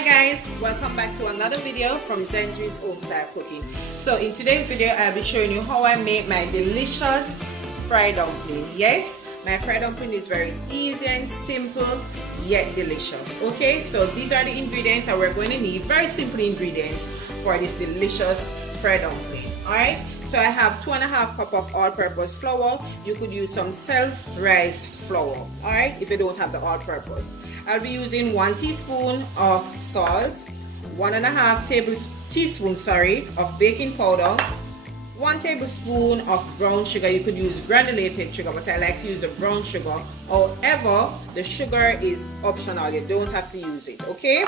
Hi guys, welcome back to another video from Zenji's Home Style Cooking. So in today's video I'll be showing you how I make my delicious fried dumpling. Yes, my fried dumpling is very easy and simple yet delicious. Okay, so these are the ingredients that we're going to need. Very simple ingredients for this delicious fried dumpling. Alright, so I have 2.5 cups of all-purpose flour. You could use some self-raised flour, alright, if you don't have the all-purpose. I'll be using 1 teaspoon of salt, 1.5 teaspoons of baking powder, 1 tablespoon of brown sugar. You could use granulated sugar, but I like to use the brown sugar. However, the sugar is optional. You don't have to use it, okay?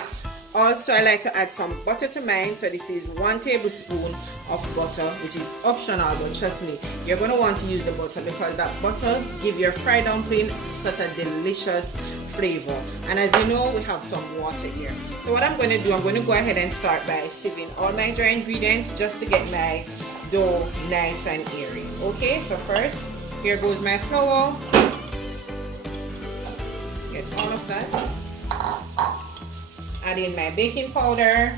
Also, I like to add some butter to mine. So this is 1 tablespoon of butter, which is optional, but trust me, you're going to want to use the butter because that butter gives your fried dumpling such a delicious flavor. And as you know, we have some water here. So what I'm going to do, I'm going to go ahead and start by sieving all my dry ingredients just to get my dough nice and airy. Okay, so first, here goes my flour. Get all of that. Add in my baking powder,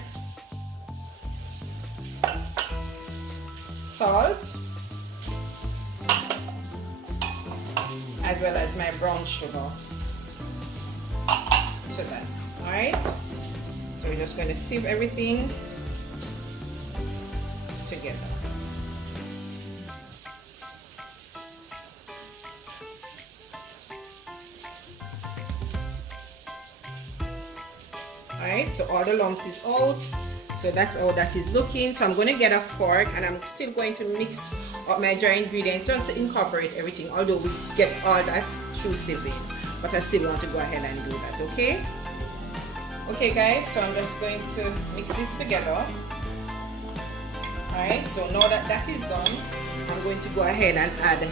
salt, as well as my brown sugar. So that's alright. So we're just going to sieve everything together. Alright, so all the lumps is out. So that's how that is looking. So I'm going to get a fork and I'm still going to mix up my dry ingredients just to incorporate everything, although we get all that through sieving. But I still want to go ahead and do that, okay? Okay guys, so I'm just going to mix this together. Alright, so now that that is done, I'm going to go ahead and add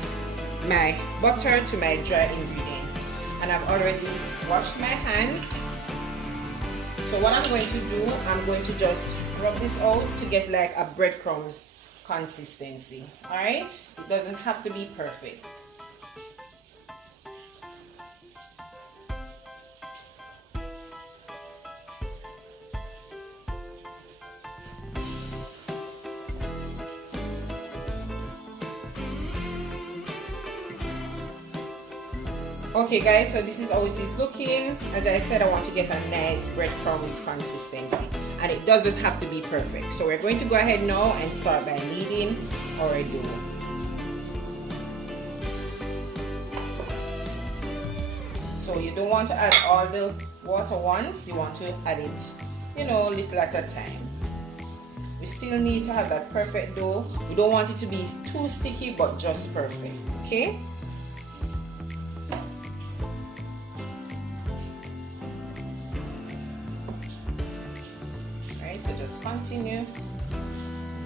my butter to my dry ingredients. And I've already washed my hands. So what I'm going to do, I'm going to just rub this out to get like a breadcrumbs consistency. Alright, it doesn't have to be perfect. Okay guys, so this is how it is looking. As I said, I want to get a nice breadcrumbs consistency and it doesn't have to be perfect. So we're going to go ahead now and start by kneading our dough. So you don't want to add all the water once, you want to add it, you know, little at a time. We still need to have that perfect dough. We don't want it to be too sticky, but just perfect, okay? So just continue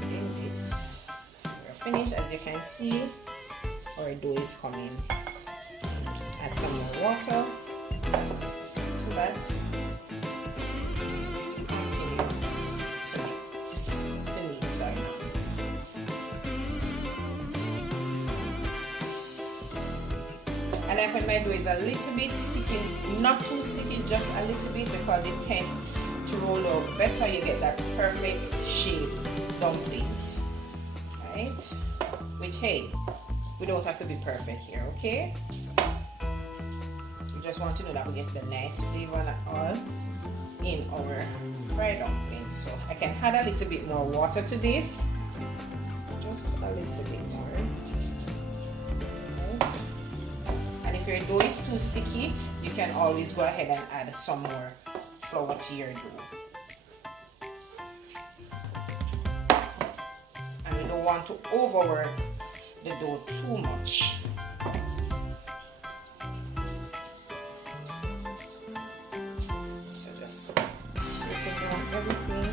doing this. We're finished. As you can see, our dough is coming. Add some more water to that. Continue to knead, sorry. I like when my dough is a little bit sticky, not too sticky, just a little bit, because it tends to roll out better. You get that perfect shape dumplings, right? Which, hey, we don't have to be perfect here, okay? We just want to know that we get the nice flavor and all in our fried dumplings. So I can add a little bit more water to this, just a little bit more, right? And if your dough is too sticky, you can always go ahead and add some more flour to your dough. And we don't want to overwork the dough too much. So just scraping down everything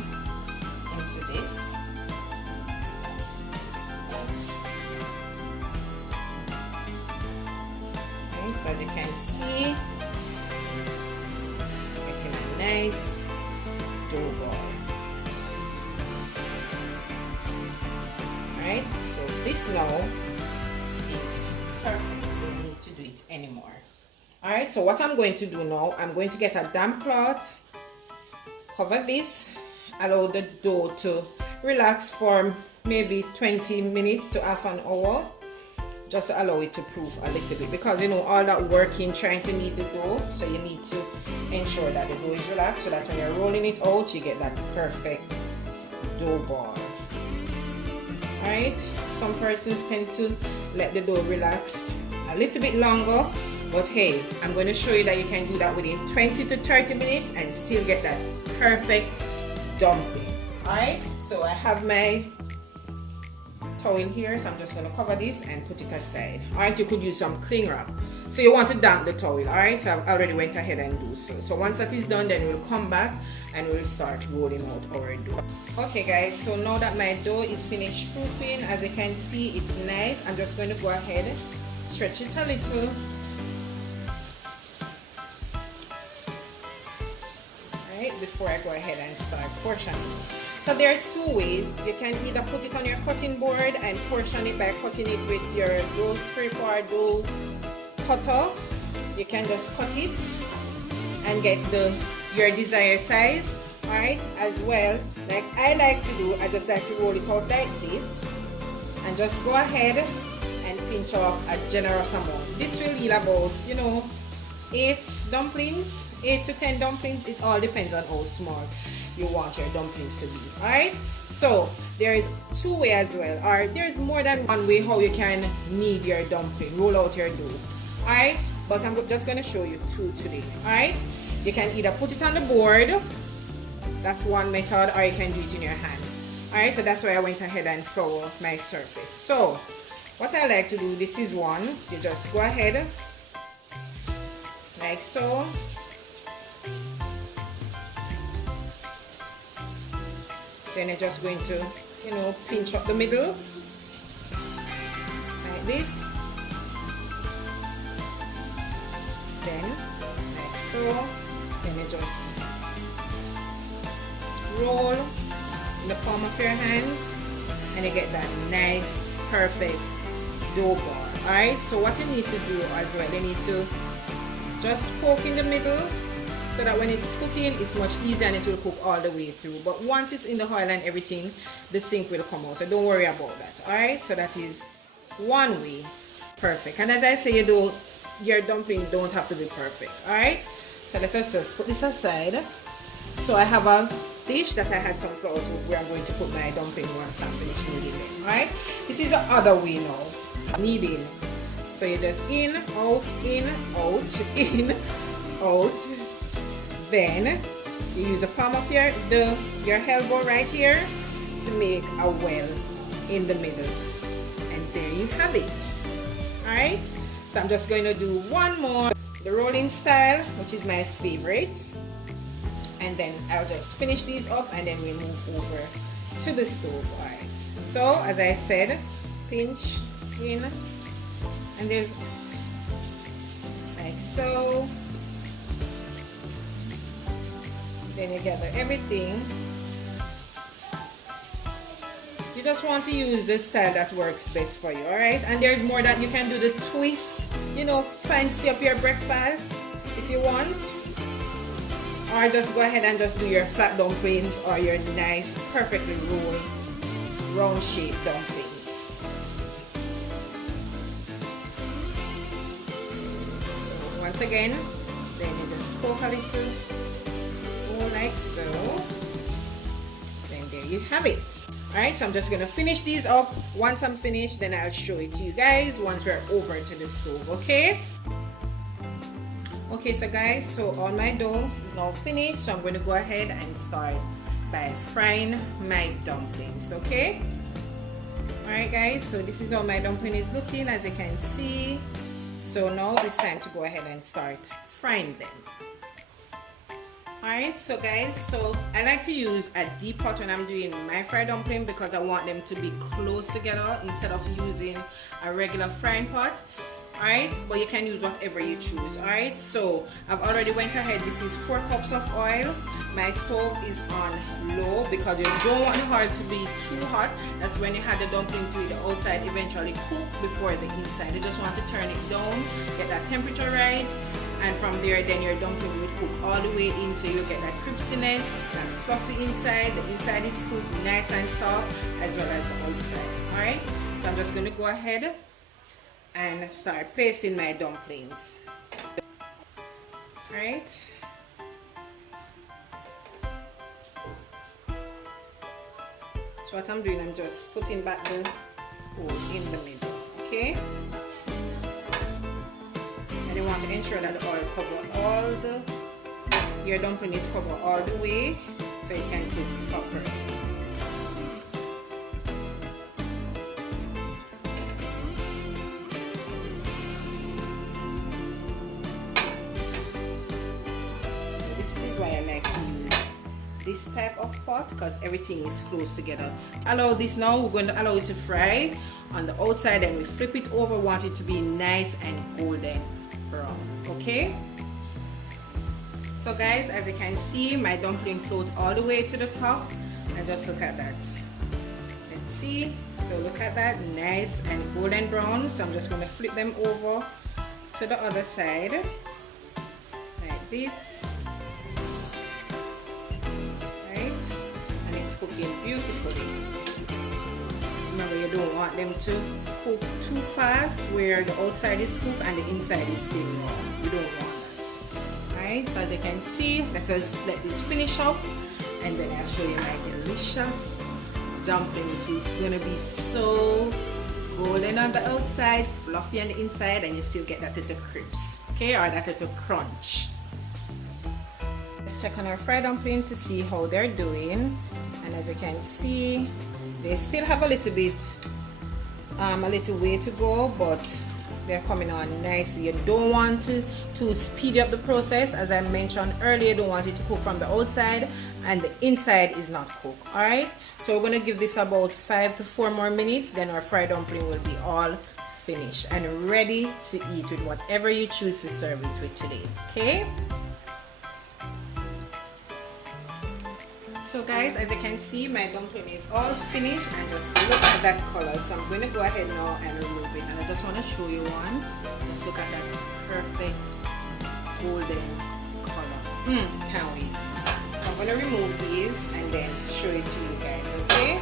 into this. Okay, so as you can see, nice dough ball. Right, so this now is perfect. We don't need to do it anymore. Alright, so what I'm going to do now, I'm going to get a damp cloth Cover this, allow the dough to relax for maybe 20 minutes to half an hour, just to allow it to proof a little bit, because you know all that working trying to knead the dough, so you need to ensure that the dough is relaxed so that when you're rolling it out you get that perfect dough ball. Alright, some persons tend to let the dough relax a little bit longer, but hey, I'm going to show you that you can do that within 20 to 30 minutes and still get that perfect dumpling. Alright, so I have my towel here, so I'm just going to cover this and put it aside. Alright, you could use some cling wrap. So you want to damp the towel, alright? So I've already went ahead and do so. So once that is done, then we'll come back and we'll start rolling out our dough. Okay guys, so now that my dough is finished proofing, as you can see, it's nice. I'm just going to go ahead, stretch it a little. Alright, before I go ahead and start portioning. So there's two ways. You can either put it on your cutting board and portion it by cutting it with your dough scraper or dough cutter. You can just cut it and get your desired size. Alright, as well, like I like to do, I just like to roll it out like this and just go ahead and pinch off a generous amount. This will yield about, you know, 8 to 10 dumplings. It all depends on how small you want your dumplings to be. Alright, so there is two ways as well, or there's more than one way how you can knead your dumpling, roll out your dough. Alright, but I'm just going to show you two today. Alright, you can either put it on the board, that's one method, or you can do it in your hand. Alright, so that's why I went ahead and flour my surface. So what I like to do, this is one, you just go ahead like so. Then you're just going to, you know, pinch up the middle like this. Then like so. Then you just roll in the palm of your hands and you get that nice perfect dough ball. Alright, so what you need to do as well, you need to just poke in the middle so that when it's cooking, it's much easier and it will cook all the way through. But once it's in the oil and everything, the sink will come out, so don't worry about that. Alright, so that is one way. Perfect. And as I say, your dumplings don't have to be perfect. Alright, so let us just put this aside. So I have a dish that I had some flour to where I'm going to put my dumpling once I'm finished kneading them. Alright, this is the other way now, kneading. So you just in, out, in, out. Then you use the palm of your elbow right here to make a well in the middle, and there you have it. Alright, so I'm just going to do one more, the rolling style, which is my favorite, and then I'll just finish these up and then we move over to the stove. Alright, so as I said, pinch in, and there's like so. Then you gather everything. You just want to use the style that works best for you, alright? And there's more that you can do, the twist, you know, fancy up your breakfast if you want. Or just go ahead and just do your flat dumplings or your nice, perfectly rolled, round shaped dumplings. So once again, then you just poke a little, like so. Then there you have it. Alright, so I'm just gonna finish these up. Once I'm finished, then I'll show it to you guys once we're over to the stove, okay? Okay, so guys, so all my dough is now finished, so I'm going to go ahead and start by frying my dumplings, okay? Alright guys, so this is how my dumpling is looking, as you can see. So now it's time to go ahead and start frying them. Alright, so guys, so I like to use a deep pot when I'm doing my fried dumpling because I want them to be close together instead of using a regular frying pot. Alright, but you can use whatever you choose. Alright, so I've already went ahead. This is 4 cups of oil. My stove is on low because you don't want the oil to be too hot. That's when you had the dumpling to the outside eventually cook before the inside. You just want to turn it down, get that temperature right, and from there then your dumpling will cook all the way in, so you'll get that crispiness, that fluffy inside. The inside is cooked nice and soft, as well as the outside. Alright, so I'm just going to go ahead and start placing my dumplings. Alright, so what I'm doing, I'm just putting back the hole in the middle. Okay, and you want to ensure that the oil cover all your dumpling is covered all the way, so you can cook properly. So this is why I like to use this type of pot, because everything is close together. Allow this now, we're going to allow it to fry on the outside, and we flip it over. Want it to be nice and golden brown. Okay, so guys, as you can see, my dumpling float all the way to the top, and just look at that. Let's see, so look at that, nice and golden brown. So I'm just going to flip them over to the other side like this. Cooking beautifully. Remember, you don't want them to cook too fast where the outside is cooked and the inside is still raw. You don't want that. Alright, so as you can see, let us let this finish up, and then I'll show you my delicious dumpling, which is gonna be so golden on the outside, fluffy on the inside, and you still get that little crisp, okay, or that little crunch. Let's check on our fried dumpling to see how they're doing. And as you can see, they still have a little bit, a little way to go, but they're coming on nicely. You don't want to speed up the process. As I mentioned earlier, you don't want it to cook from the outside and the inside is not cooked. Alright, so we're going to give this about 5 to 4 more minutes, then our fried dumpling will be all finished and ready to eat with whatever you choose to serve it with today. Okay, so guys, as you can see, my dumpling is all finished, and just look at that color. So I'm going to go ahead now and remove it, and I just want to show you one. Just look at that perfect golden color. Can't wait. So I'm going to remove these and then show it to you guys, okay?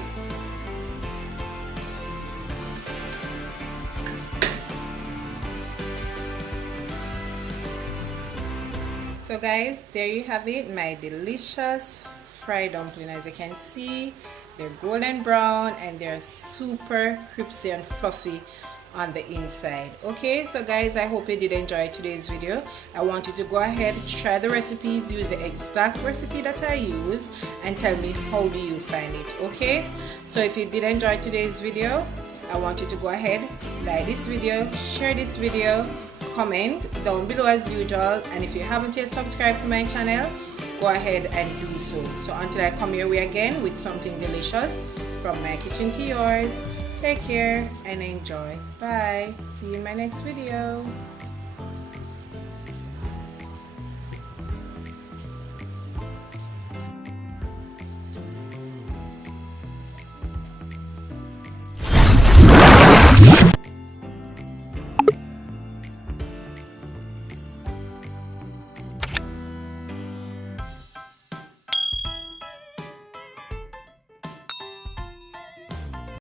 So guys, there you have it, my delicious fried dumpling. As you can see, they're golden brown and they're super crispy and fluffy on the inside. Okay, so guys, I hope you did enjoy today's video. I want you to go ahead, try the recipes, use the exact recipe that I use, and tell me how do you find it. Okay, so if you did enjoy today's video, I want you to go ahead, like this video, share this video, comment down below as usual, and if you haven't yet subscribed to my channel, go ahead and do so. So until I come your way again with something delicious from my kitchen to yours, take care and enjoy. Bye. See you in my next video.